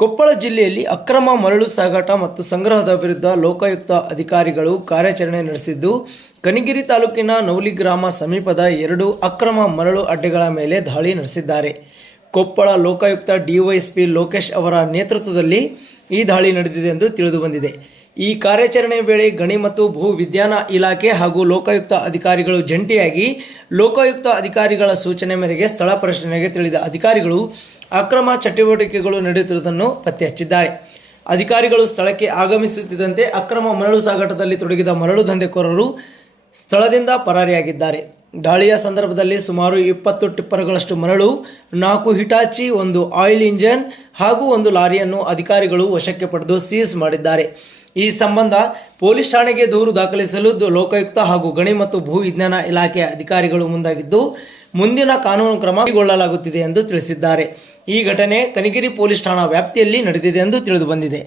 ಕೊಪ್ಪಳ ಜಿಲ್ಲೆಯಲ್ಲಿ ಅಕ್ರಮ ಮರಳು ಸಾಗಾಟ ಮತ್ತು ಸಂಗ್ರಹದ ವಿರುದ್ಧ ಲೋಕಾಯುಕ್ತ ಅಧಿಕಾರಿಗಳು ಕಾರ್ಯಾಚರಣೆ ನಡೆಸಿದ್ದು, ಕನಿಗಿರಿ ತಾಲೂಕಿನ ನೌಲಿ ಗ್ರಾಮ ಸಮೀಪದ 2 ಅಕ್ರಮ ಮರಳು ಅಡ್ಡೆಗಳ ಮೇಲೆ ದಾಳಿ ನಡೆಸಿದ್ದಾರೆ. ಕೊಪ್ಪಳ ಲೋಕಾಯುಕ್ತ ಡಿವೈಎಸ್ಪಿ ಲೋಕೇಶ್ ಅವರ ನೇತೃತ್ವದಲ್ಲಿ ಈ ದಾಳಿ ನಡೆದಿದೆ ಎಂದು ತಿಳಿದುಬಂದಿದೆ. ಈ ಕಾರ್ಯಾಚರಣೆ ವೇಳೆ ಗಣಿ ಮತ್ತು ಭೂ ವಿಜ್ಞಾನ ಇಲಾಖೆ ಹಾಗೂ ಲೋಕಾಯುಕ್ತ ಅಧಿಕಾರಿಗಳು ಜಂಟಿಯಾಗಿ ಲೋಕಾಯುಕ್ತ ಅಧಿಕಾರಿಗಳ ಸೂಚನೆ ಮೇರೆಗೆ ಸ್ಥಳ ಪರಿಶೀಲನೆಗೆ ತಿಳಿದ ಅಧಿಕಾರಿಗಳು ಅಕ್ರಮ ಚಟುವಟಿಕೆಗಳು ನಡೆಯುತ್ತಿರುವುದನ್ನು ಪತ್ತೆ ಹಚ್ಚಿದ್ದಾರೆ. ಅಧಿಕಾರಿಗಳು ಸ್ಥಳಕ್ಕೆ ಆಗಮಿಸುತ್ತಿದ್ದಂತೆ ಅಕ್ರಮ ಮರಳು ಸಾಗಾಟದಲ್ಲಿ ತೊಡಗಿದ ಮರಳು ದಂಧೆಕೋರರು ಸ್ಥಳದಿಂದ ಪರಾರಿಯಾಗಿದ್ದಾರೆ. ದಾಳಿಯ ಸಂದರ್ಭದಲ್ಲಿ ಸುಮಾರು 20 ಟಿಪ್ಪರ್ಗಳಷ್ಟು ಮರಳು, 4 ಹಿಟಾಚಿ, 1 ಆಯಿಲ್ ಇಂಜಿನ್ ಹಾಗೂ 1 ಲಾರಿಯನ್ನು ಅಧಿಕಾರಿಗಳು ವಶಕ್ಕೆ ಪಡೆದು ಸೀಸ್ ಮಾಡಿದ್ದಾರೆ. ಈ ಸಂಬಂಧ ಪೊಲೀಸ್ ಠಾಣೆಗೆ ದೂರು ದಾಖಲಿಸಲು ಲೋಕಾಯುಕ್ತ ಹಾಗೂ ಗಣಿ ಮತ್ತು ಭೂ ವಿಜ್ಞಾನ ಇಲಾಖೆಯ ಅಧಿಕಾರಿಗಳು ಮುಂದಾಗಿದ್ದು, ಮುಂದಿನ ಕಾನೂನು ಕ್ರಮ ಕೈಗೊಳ್ಳಲಾಗುತ್ತಿದೆ ಎಂದು ತಿಳಿಸಿದ್ದಾರೆ. ಈ ಘಟನೆ ಕನಿಗಿರಿ ಪೊಲೀಸ್ ಠಾಣಾ ವ್ಯಾಪ್ತಿಯಲ್ಲಿ ನಡೆದಿದೆ ಎಂದು ತಿಳಿದುಬಂದಿದೆ.